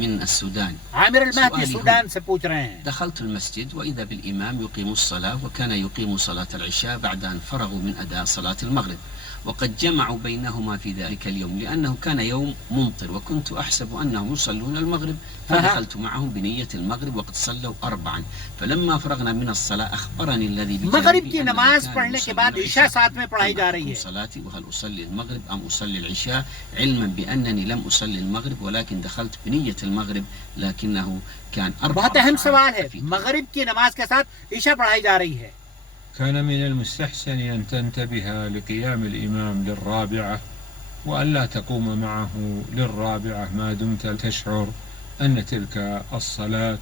من السودان. عامر المهدی سودان سے پوچھ رہے ہیں. دخلت المسجد وإذا بالإمام يقيم الصلاة وكان يقيم صلاة العشاء بعد أن فرغوا من أداء صلاة المغرب، وقد جمعوا بينهما في ذلك اليوم لأنه كان يوم ممطر، وكنت أحسب أنهم يصلون المغرب فدخلت معهم بنية المغرب وقد صلوا 4، فلما فرغنا من الصلاة أخبرني الذي مغرب کی نماز پڑھنے کے بعد عشاء ساتھ میں پڑھائی جا رہی ہے. صلاتي وهل أصلي المغرب أم أصلي العشاء، علما بأنني لم أصلي المغرب ولكن دخلت بنية المغرب لكنه كان 4. بہت اہم سوال ہے. مغرب کی نماز کے ساتھ عشاء پڑھائی جا رہی ہے. كان من المستحسن أن تنتبه لقيام الإمام للرابعة وألا تقوم معه للرابعة ما دمت تشعر أن تلك الصلاة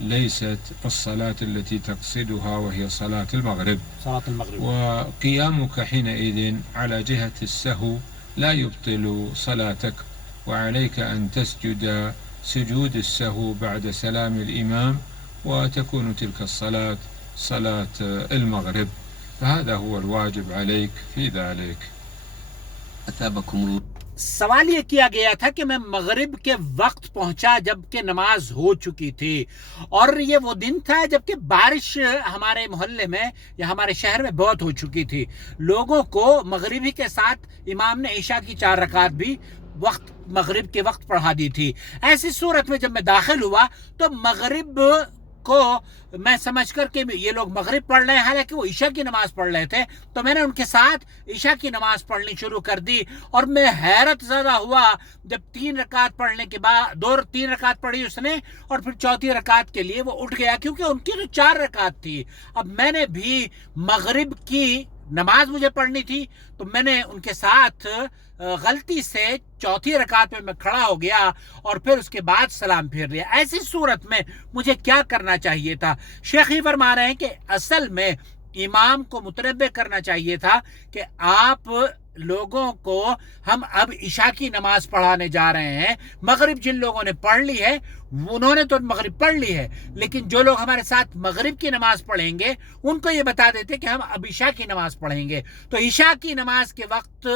ليست الصلاة التي تقصدها وهي صلاة المغرب. وقيامك حينئذ على جهة السهو لا يبطل صلاتك، وعليك أن تسجد سجود السهو بعد سلام الإمام وتكون تلك الصلاة صلاة المغرب، فهذا هو الواجب عليك في ذلك. أثابكم الله. سوال یہ کیا گیا تھا کہ میں مغرب کے وقت پہنچا جبکہ نماز ہو چکی تھی، اور یہ وہ دن تھا جبکہ بارش ہمارے محلے میں یا ہمارے شہر میں بہت ہو چکی تھی. لوگوں کو مغربی کے ساتھ امام نے عشاء کی 4 رکعت بھی مغرب کے وقت پڑھا دی تھی. ایسی صورت میں جب میں داخل ہوا تو مغرب کو میں سمجھ کر کہ یہ لوگ مغرب پڑھ رہے ہیں، حالانکہ وہ عشاء کی نماز پڑھ رہے تھے، تو میں نے ان کے ساتھ عشاء کی نماز پڑھنی شروع کر دی. اور میں حیرت زدہ ہوا جب 3 رکعت پڑھنے کے بعد 3 رکعت پڑھی اس نے، اور پھر 4تھی رکعت کے لیے وہ اٹھ گیا، کیونکہ ان کی تو 4 رکعت تھی. اب میں نے بھی مغرب کی نماز مجھے پڑھنی تھی، تو میں نے ان کے ساتھ غلطی سے 4تھی رکعت میں کھڑا ہو گیا اور پھر اس کے بعد سلام پھیر لیا. ایسی صورت میں مجھے کیا کرنا چاہیے تھا؟ شیخ ہی فرما رہے ہیں کہ اصل میں امام کو متنبہ کرنا چاہیے تھا کہ آپ لوگوں کو ہم اب عشاء کی نماز پڑھانے جا رہے ہیں. مغرب جن لوگوں نے پڑھ لی ہے انہوں نے تو مغرب پڑھ لی ہے، لیکن جو لوگ ہمارے ساتھ مغرب کی نماز پڑھیں گے ان کو یہ بتا دیتے کہ ہم اب عشاء کی نماز پڑھیں گے. تو عشاء کی نماز کے وقت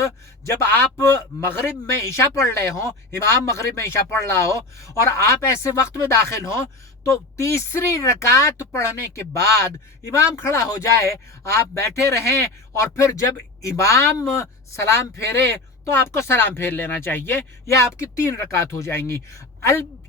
جب آپ مغرب میں عشاء پڑھ رہے ہوں، امام مغرب میں عشاء پڑھ رہا ہو اور آپ ایسے وقت میں داخل ہوں، تو 3ری رکعت پڑھنے کے بعد امام کھڑا ہو جائے، آپ بیٹھے رہیں، اور پھر جب امام سلام پھیرے تو آپ کو سلام پھیر لینا چاہیے، یا آپ کی 3 رکعت ہو جائیں گی.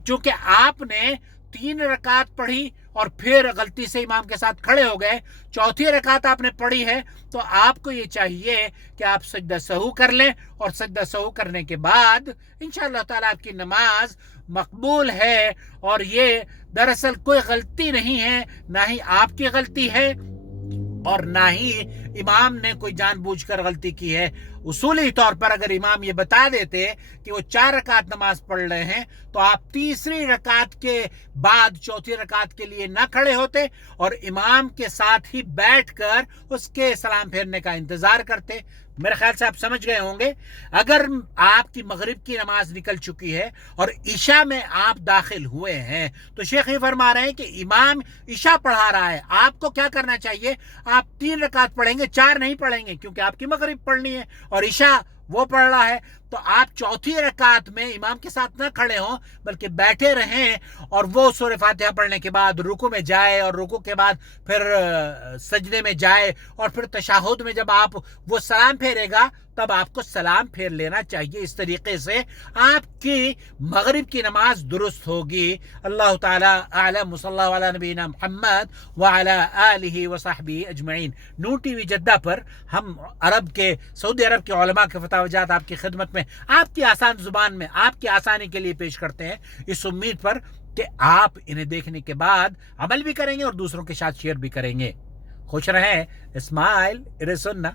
چونکہ آپ نے 3 رکعت پڑھی اور پھر غلطی سے امام کے ساتھ کھڑے ہو گئے، 4تھی رکعت آپ نے پڑھی ہے، تو آپ کو یہ چاہیے کہ آپ سجدہ سہو کر لیں، اور سجدہ سہو کرنے کے بعد انشاءاللہ تعالیٰ آپ کی نماز مقبول ہے. اور یہ دراصل کوئی غلطی نہیں ہے، نہ ہی آپ کی غلطی ہے اور نہ ہی امام نے کوئی جان بوجھ کر غلطی کی ہے. اصولی طور پر اگر امام یہ بتا دیتے کہ وہ 4 رکعت نماز پڑھ رہے ہیں تو آپ 3ری رکعت کے بعد 4تھی رکعت کے لیے نہ کھڑے ہوتے اور امام کے ساتھ ہی بیٹھ کر اس کے سلام پھیرنے کا انتظار کرتے. میرے خیال سے آپ سمجھ گئے ہوں گے. اگر آپ کی مغرب کی نماز نکل چکی ہے اور عشاء میں آپ داخل ہوئے ہیں تو شیخ یہ فرما رہے ہیں کہ امام عشاء پڑھا رہا ہے، آپ کو کیا کرنا چاہیے؟ آپ 3 رکعت پڑھیں گے، 4 نہیں پڑھیں گے، کیونکہ آپ کی مغرب پڑھنی ہے اور عشاء وہ پڑھ رہا ہے. تو آپ 4تھی رکعت میں امام کے ساتھ نہ کھڑے ہوں بلکہ بیٹھے رہیں، اور وہ سورہ فاتحہ پڑھنے کے بعد رکوع میں جائے اور رکوع کے بعد پھر سجدے میں جائے، اور پھر تشہد میں جب آپ وہ سلام پھیرے گا تب آپ کو سلام پھیر لینا چاہیے. اس طریقے سے آپ کی مغرب کی نماز درست ہوگی. اللہ تعالی اعلم. صلی اللہ علیہ نبینا محمد وعلی آلہ وصحبہ اجمعین. نور ٹی وی جدہ پر ہم سعودی عرب کے علماء کے فتاویات آپ کی خدمت میں آپ کی آسان زبان میں آپ کی آسانی کے لیے پیش کرتے ہیں، اس امید پر کہ آپ انہیں دیکھنے کے بعد عمل بھی کریں گے اور دوسروں کے ساتھ شیئر بھی کریں گے. خوش رہیں. اسماعیل ارسنہ.